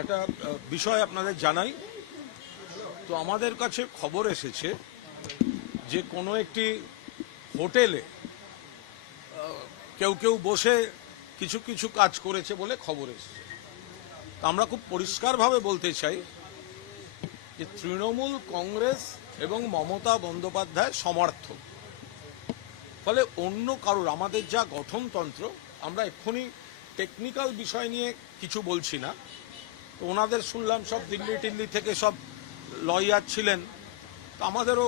একটা বিষয় আপনাদের জানাই। তো আমাদের কাছে খবর এসেছে যে কোনো একটি হোটেলে কেউ কেউ বসে কিছু কিছু কাজ করেছে বলে খবর এসেছে। তো আমরা খুব পরিষ্কারভাবে বলতে চাই যে তৃণমূল কংগ্রেস এবং মমতা বন্দ্যোপাধ্যায় সমর্থক। ফলে অন্য কারোর, আমাদের যা গঠনতন্ত্র, আমরা এক্ষুনি টেকনিক্যাল বিষয় নিয়ে কিছু বলছি না। তো ওনাদের শুনলাম সব দিল্লি টিল্লি থেকে সব লয়ার ছিলেন, তো আমাদেরও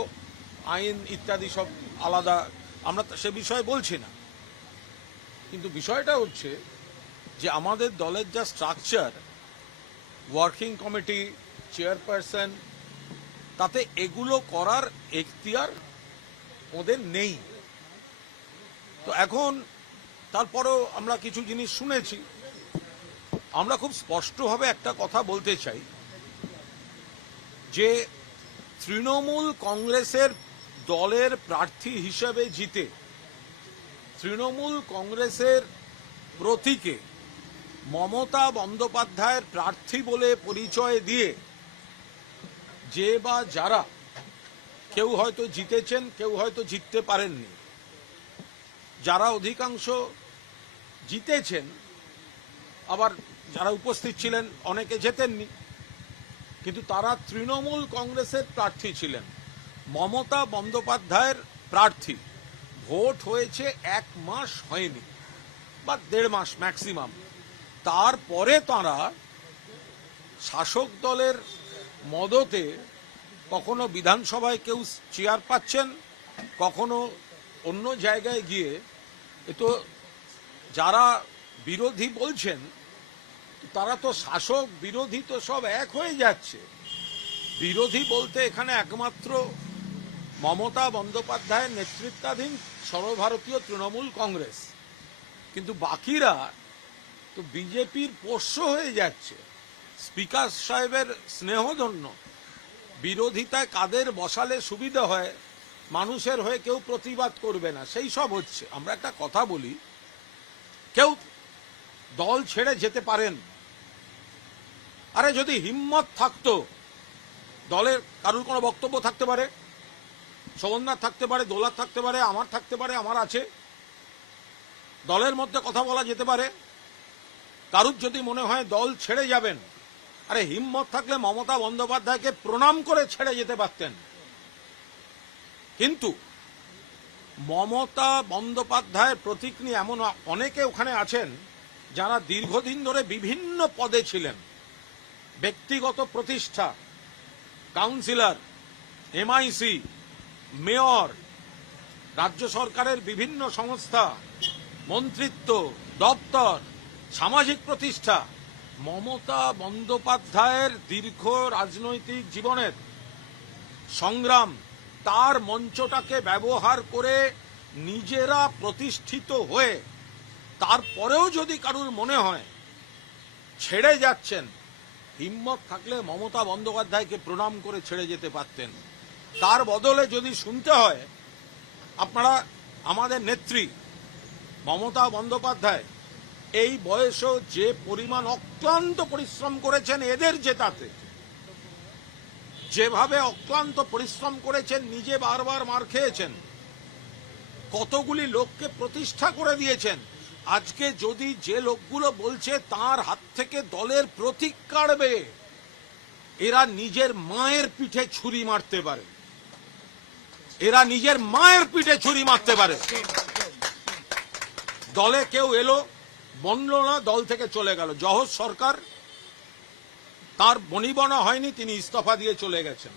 আইন ইত্যাদি সব আলাদা, আমরা সে বিষয়ে বলছি না। কিন্তু বিষয়টা হচ্ছে যে আমাদের দলের যা স্ট্রাকচার, ওয়ার্কিং কমিটি, চেয়ারপারসন, তাতে এগুলো করার এখতিয়ার ওদের নেই। তো এখন তারপরেও আমরা কিছু জিনিস শুনেছি। আমরা খুব স্পষ্টভাবে একটা কথা বলতে চাই যে তৃণমূল কংগ্রেসের দলের প্রার্থী হিসেবে জিতে তৃণমূল কংগ্রেসের প্রতীকে মমতা বন্দ্যোপাধ্যায়ের প্রার্থী বলে পরিচয় দিয়ে যে বা যারা কেউ হয়তো জিতেছেন, কেউ হয়তো জিততে পারেননি, যারা অধিকাংশ জিতেছেন, আবার যারা উপস্থিত ছিলেন অনেকে জেতেননি, কিন্তু তারা তৃণমূল কংগ্রেসের প্রার্থী ছিলেন, মমতা বন্দ্যোপাধ্যায়ের প্রার্থী। ভোট হয়েছে 1 মাস হয়নি বা 1.5 মাস ম্যাক্সিমাম। তারপরে তারা শাসক দলের মদতে কখনো বিধানসভায় কেউ চেয়ার পাচ্ছেন, কখনো অন্য জায়গায় গিয়ে, তো যারা বিরোধী বলছেন তারা তো শাসক বিরোধী তো সব এক হয়ে যাচ্ছে। বিরোধী বলতে এখানে একমাত্র মমতা বন্দ্যোপাধ্যায়ের নেতৃত্বাধীন সর্বভারতীয় তৃণমূল কংগ্রেস, কিন্তু বাকিরা তো বিজেপির পোষ্য হয়ে যাচ্ছে। স্পিকার সাহেবের স্নেহধন্য বিরোধিতায় কাদের বসালে সুবিধা হয়, মানুষের হয়ে কেউ প্রতিবাদ করবে না, সেই সব হচ্ছে। আমরা একটা কথা বলি, কেউ দল ছেড়ে যেতে পারেন। আরে যদি হিম্মত থাকতো, দলের কারুর কোনো বক্তব্য থাকতে পারে, শোভনদার থাকতে পারে, দোলার থাকতে পারে, আমার থাকতে পারে, আমার আছে, দলের মধ্যে কথা বলা যেতে পারে। কারুর যদি মনে হয় দল ছেড়ে যাবেন, আরে হিম্মত থাকলে মমতা বন্দ্যোপাধ্যায়কে প্রণাম করে ছেড়ে যেতে পারতেন। কিন্তু মমতা বন্দ্যোপাধ্যায়ের প্রতীক নিয়ে এমন অনেকে ওখানে আছেন যারা দীর্ঘদিন ধরে বিভিন্ন পদে ছিলেন, ব্যক্তিগত প্রতিষ্ঠা, কাউন্সিলর, এমআইসি, মেয়র, রাজ্য সরকারের বিভিন্ন সংস্থা, মন্ত্রিত্ব, দপ্তর, সামাজিক প্রতিষ্ঠা। মমতা বন্দ্যোপাধ্যায়ের দীর্ঘ রাজনৈতিক জীবনের সংগ্রাম, তার মঞ্চটাকে ব্যবহার করে নিজেরা প্রতিষ্ঠিত হয়ে তারপরেও যদি কারুর মনে হয় ছেড়ে যাচ্ছেন, হিম্মত থাকলে মমতা বন্দ্যোপাধ্যায়কে প্রণাম করে ছেড়ে যেতে পারতেন। তার বদলে যদি শুনতে হয়, আপনারা আমাদের নেত্রী মমতা বন্দ্যোপাধ্যায় এই বয়সেও যে পরিমাণ অক্লান্ত পরিশ্রম করেছেন এদের জেতাতে, যেভাবে অক্লান্ত পরিশ্রম করেছেন, নিজে বারবার মার খেয়েছেন, কতগুলি লোককে প্রতিষ্ঠা করে দিয়েছেন। আজকে যদি যে লোকগুলো বলছে তার হাত থেকে দলের প্রতীক কাড়বে, এরা নিজের মায়ের পিঠে ছুরি মারতে পারে, এরা নিজের মায়ের পিঠে ছুরি মারতে পারে। দলে কেউ এলো, বনল না, দল থেকে চলে গেল। জহর সরকার, তার বনিবনা হয়নি, তিনি ইস্তফা দিয়ে চলে গেছেন।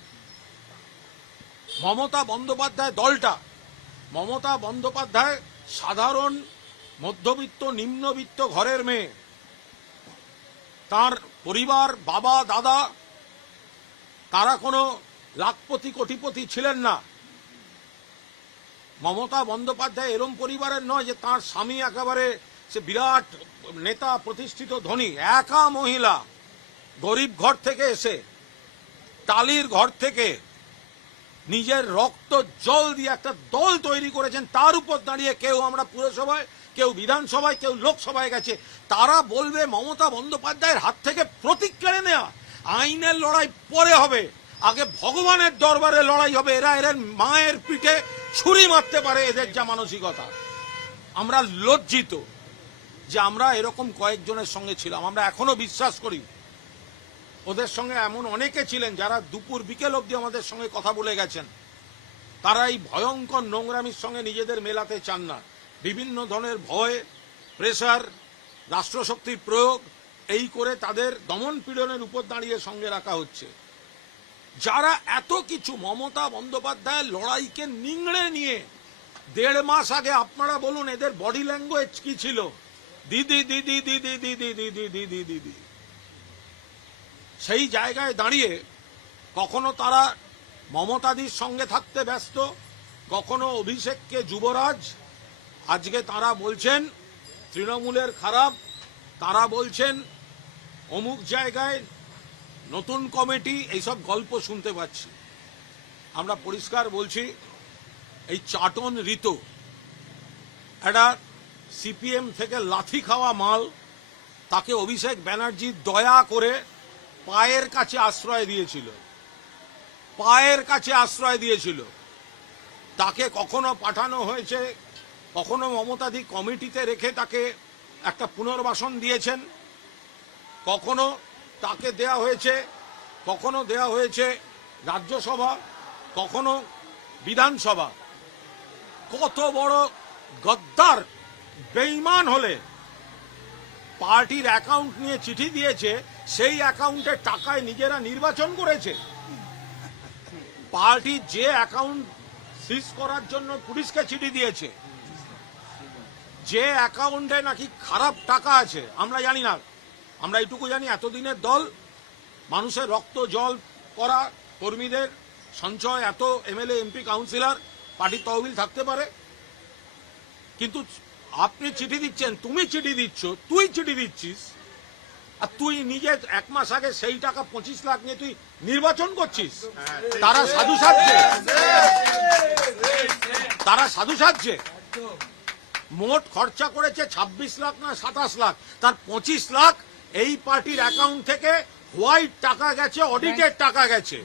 মমতা বন্দ্যোপাধ্যায় দলটা, মমতা বন্দ্যোপাধ্যায় সাধারণ মধ্যবিত্ত নিম্নবিত্ত ঘরের মেয়ে, তার পরিবার, বাবা দাদা, তারা কোনো লাখপতি কোটিপতি ছিলেন না। মমতা বন্দ্যোপাধ্যায় এরম পরিবারের নয় যে তার স্বামী একেবারে সে বিরাট নেতা, প্রতিষ্ঠিত ধনী। একা মহিলা, গরিব ঘর থেকে এসে, টালির ঘর থেকে নিজের রক্ত জল দিয়ে একটা দল তৈরি করেছেন। তার উপর দাঁড়িয়ে কেউ আমরা পুরসভায় কেউ বিধানসভায়, কেউ লোকসভায় গেছে, তারা বলবে মমতা বন্দ্যোপাধ্যায়ের হাত থেকে প্রতীক কেড়ে নেওয়া। আইনের লড়াই পরে হবে, আগে ভগবানের দরবারে লড়াই হবে। এরা মায়ের পিঠে ছুরি মারতে পারে, এদের যা মানসিকতা। আমরা লজ্জিত যে আমরা এরকম কয়েকজনের সঙ্গে ছিলাম। আমরা এখনো বিশ্বাস করি ওদের সঙ্গে এমন অনেকে ছিলেন যারা দুপুর বিকেল অবধি আমাদের সঙ্গে কথা বলে গেছেন। তারা এই ভয়ঙ্কর নোংরামির সঙ্গে নিজেদের মেলাতে চান না। বিভিন্ন ধরনের ভয়, প্রেসার, রাষ্ট্রশক্তির প্রয়োগ, এই করে তাদের দমন পীড়নের উপর দাঁড়িয়ে সঙ্গে রাখা হচ্ছে। যারা এত কিছু মমতা বন্দ্যোপাধ্যায়ের লড়াইকে নিংড়ে নিয়ে 1.5 মাস আগে, আপনারা বলুন এদের বডি ল্যাঙ্গুয়েজ কি ছিল? দিদি দিদি দিদি দিদি দিদি দিদি দিদি। সেই জায়গায় দাঁড়িয়ে কখনো তারা মমতাদির সঙ্গে থাকতে ব্যস্ত, কখনো অভিষেককে যুবরাজ। আজকে তারা বলছেন তৃণমূলের খারাপ, তারা বলছেন অমুক জায়গায় নতুন কমিটি, এইসব গল্প শুনতে পাচ্ছি। আমরা পরিষ্কার বলছি, এই চাটন ঋতু একটা সিপিএম থেকে লাথি খাওয়া মাল, তাকে অভিষেক ব্যানার্জি দয়া করে পায়ের কাছে আশ্রয় দিয়েছিল, পায়ের কাছে আশ্রয় দিয়েছিল। তাকে কখনো পাঠানো হয়েছে, কখনো মমতাদি কমিটিতে রেখে তাকে একটা পুনর্বাসন দিয়েছেন, কখনো তাকে দেয়া হয়েছে, কখনো দেয়া হয়েছে রাজ্যসভা, কখনো বিধানসভা। কত বড় গদ্দার বেঈমান হলে পার্টির অ্যাকাউন্ট নিয়ে চিঠি দিয়েছে, সেই অ্যাকাউন্টের টাকায় নিজেরা নির্বাচন করেছে। পার্টি যে অ্যাকাউন্ট সিজ করার জন্য পুলিশকে চিঠি দিয়েছে, যে অ্যাকাউন্টে নাকি খারাপ টাকা আছে, আমরা জানি না। আমরা এইটুকু জানি, এতদিনের দল, মানুষের রক্ত জল করা কর্মীদের সঞ্চয়, এত এমএলএ এমপি কাউন্সিলর, পার্টির তহবিল থাকতে পারে। কিন্তু আপনি চিঠি দিচ্ছেন, তুমি চিঠি দিচ্ছ, তুই চিঠি দিচ্ছিস, আর তুই নিজে 1 মাস আগে সেই টাকা 25 লাখ নিয়ে তুই নির্বাচন করছিস। তারা সাধু সাজছে, তারা সাধু সাজছে। মোট খরচা করেছে 26 লাখ না 27 লাখ, তার 25 লাখ এই পার্টির অ্যাকাউন্ট থেকে হোয়াইট টাকা গেছে, অডিটেড টাকা গেছে,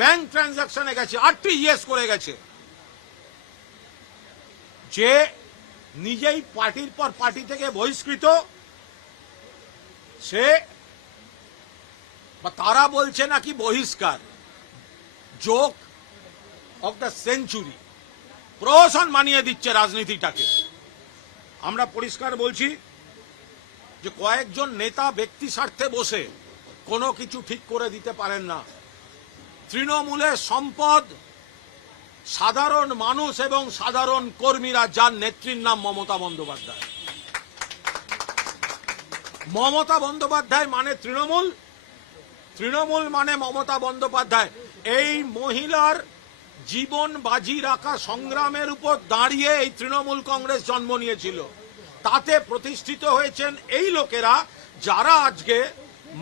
ব্যাংক ট্রানজাকশনে গেছে, আরটিজিএস করে গেছে। যে নিজেই পার্টির পর পার্টি থেকে বহিষ্কৃত, সে বা তারা বলছে নাকি বহিষ্কার। জোক অফ দ্য সেঞ্চুরি, প্রহসন মানিয়ে দিচ্ছে রাজনীতিটাকে। আমরা পরিষ্কার বলছি যে কয়েকজন নেতা ব্যক্তি স্বার্থে বসে কোনো কিছু ঠিক করে দিতে পারেন না। তৃণমূলের সম্পদ সাধারণ মানুষ এবং সাধারণ কর্মীরা, যার নেত্রীর নাম মমতা বন্দ্যোপাধ্যায়। মমতা বন্দ্যোপাধ্যায় মানে তৃণমূল, তৃণমূল মানে মমতা বন্দ্যোপাধ্যায়। এই মহিলার জীবন বাজি রাখা সংগ্রামের উপর দাঁড়িয়ে এই তৃণমূল কংগ্রেস জন্ম নিয়েছিল। তাতে প্রতিষ্ঠিত হয়েছেন এই লোকেরা, যারা আজকে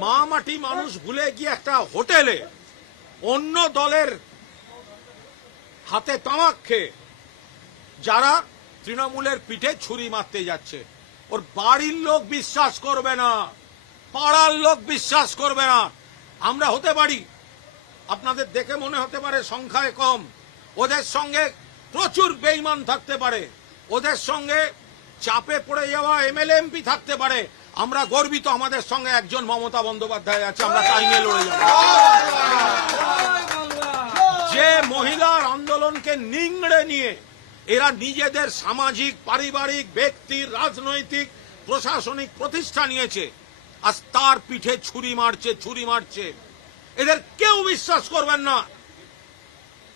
মা মাটি মানুষ ভুলে গিয়ে একটা হোটেলে অন্য দলের হাতে তামাক খেয়ে যারা তৃণমূলের পিঠে ছুরি মারতে যাচ্ছে। ওর বাড়ির লোক বিশ্বাস করবে না, পাড়ার লোক বিশ্বাস করবে না। আমরা হতে পারি, আপনাদের দেখে মনে হতে পারে সংখ্যায় কম, ওদের সঙ্গে প্রচুর বেঈমান থাকতে পারে, ওদের সঙ্গে চাপে পড়ে যাওয়া এমএলএ এমপি থাকতে পারে। আমরা গর্বিত আমাদের সঙ্গে একজন মমতা বন্দ্যোপাধ্যায় আছে, আমরা তাই নিয়ে লড়ে যাব। যে মহিলার আন্দোলনকে নিংড়ে নিয়ে এরা নিজেদের সামাজিক, পারিবারিক, ব্যক্তির, রাজনৈতিক, প্রশাসনিক প্রতিষ্ঠা নিয়েছে, আজ তার পিঠে ছুরি মারছে, ছুরি মারছে। এদের কেউ বিশ্বাস করবেন না,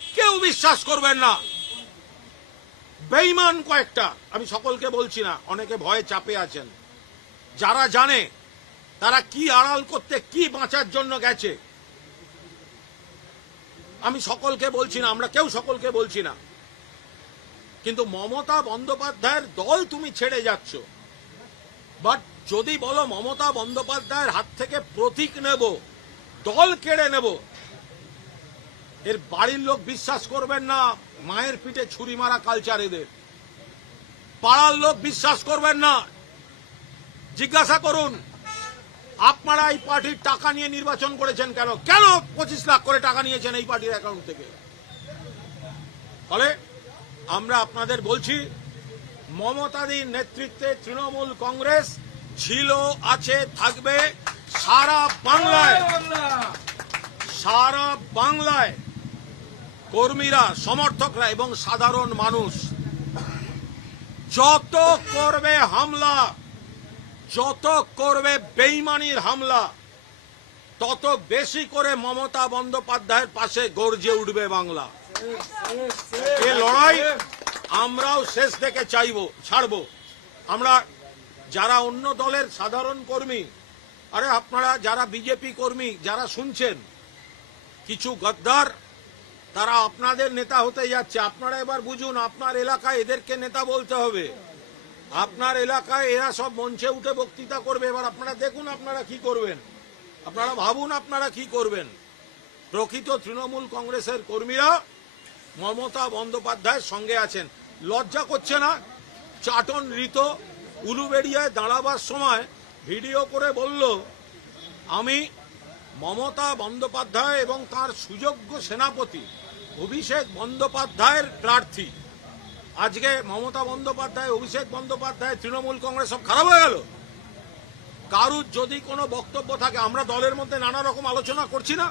কেউ বিশ্বাস করবেন না। বেঈমান কয়েকটা, আমি সকলকে বলছি না, অনেকে ভয়ে চাপে আছেন। যারা জানে তারা কি আড়াল করতে, কি বাঁচার জন্য গেছে, আমি সকলকে বলছি না, আমরা কেউ সকলকে বলছি না। কিন্তু মমতা বন্দ্যোপাধ্যায়ের দল তুমি ছেড়ে যাচ্ছ। বাট যদি বলো মমতা বন্দ্যোপাধ্যায়ের হাত থেকে প্রতীক নেব, দল কেড়ে নেব, এর বাড়ির লোক বিশ্বাস করবেন না। মায়ের পিঠে ছুরি মারা কালচার এদের। পাড়ার লোক বিশ্বাস করবেন না। জিজ্ঞাসা করুন আপনারা এই পার্টির টাকা নিয়ে নির্বাচন করেছেন কেন? কেন 25 লাখ করে টাকা নিয়েছেন এই পার্টির অ্যাকাউন্ট থেকে? ফলে আমরা আপনাদের বলছি, মমতাদির নেতৃত্বে তৃণমূল কংগ্রেস ছিল, আছে, থাকবে। সারা বাংলায় কর্মীরা, সমর্থকরা এবং সাধারণ মানুষ যত করবে হামলা, যত করবে বেইমানির হামলা, তত বেশি করে মমতা বন্দ্যোপাধ্যায়ের পাশে গর্জে উঠবে বাংলা। এই লড়াই আমরাও শেষ থেকে ছাড়বো। আমরা যারা অন্য দলের সাধারণ কর্মী, আরে আপনারা যারা বিজেপি কর্মী যারা শুনছেন, কিছু গদ্দার তারা আপনাদের নেতা হতে যাচ্ছে। আপনারা এবার বুঝুন, আপনার এলাকায় এদেরকে নেতা বলতে হবে। আপনার এলাকায় এরা সব মঞ্চে উঠে বক্তৃতা করবে। এবার আপনারা দেখুন আপনারা কি করবেন, আপনারা ভাবুন আপনারা কি করবেন। প্রকৃত তৃণমূল কংগ্রেসের কর্মীরা মমতা বন্দ্যোপাধ্যায়ের সঙ্গে আছেন। লজ্জা করছে না? চাটন ঋত উলুবেড়িয়ায় দাঁড়াবার সময় ভিডিও করে বলল, আমি মমতা বন্দ্যোপাধ্যায় এবং তার সুযোগ্য সেনাপতি অভিষেক বন্দ্যোপাধ্যায়ের প্রার্থী। আজকে মমতা বন্দ্যোপাধ্যায়, অভিষেক বন্দ্যোপাধ্যায়, তৃণমূল কংগ্রেস সব খারাপ হয়ে গেল। কারুর যদি কোনো বক্তব্য থাকে, আমরা দলের মধ্যে নানা রকম আলোচনা করছি না,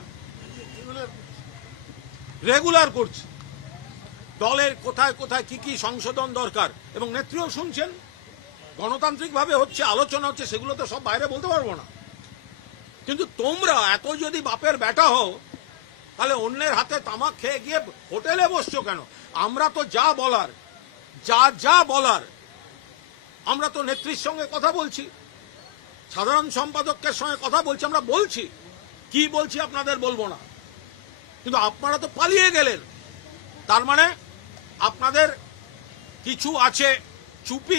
রেগুলার করছি। দলের কোথায় কোথায় কি কি সংশোধন দরকার, এবং নেত্রীও শুনছেন, গণতান্ত্রিকভাবে হচ্ছে, আলোচনা হচ্ছে, সেগুলো তো সব বাইরে বলতে পারবো না। কিন্তু তোমরা এত যদি বাপের বেটা হও, তাহলে অন্যের হাতে তামাক খেয়ে গিয়ে হোটেলে বসছো কেন? আমরা তো যা বলার আমরা তো নেত্রীর সঙ্গে কথা বলছি, সাধারণ সম্পাদকের সঙ্গে কথা বলছি, আমরা বলছি। কি বলছি আপনাদের বলবো না, কিন্তু আপনারা তো পালিয়ে গেলেন। তার মানে আপনাদের কিছু আছে চুপি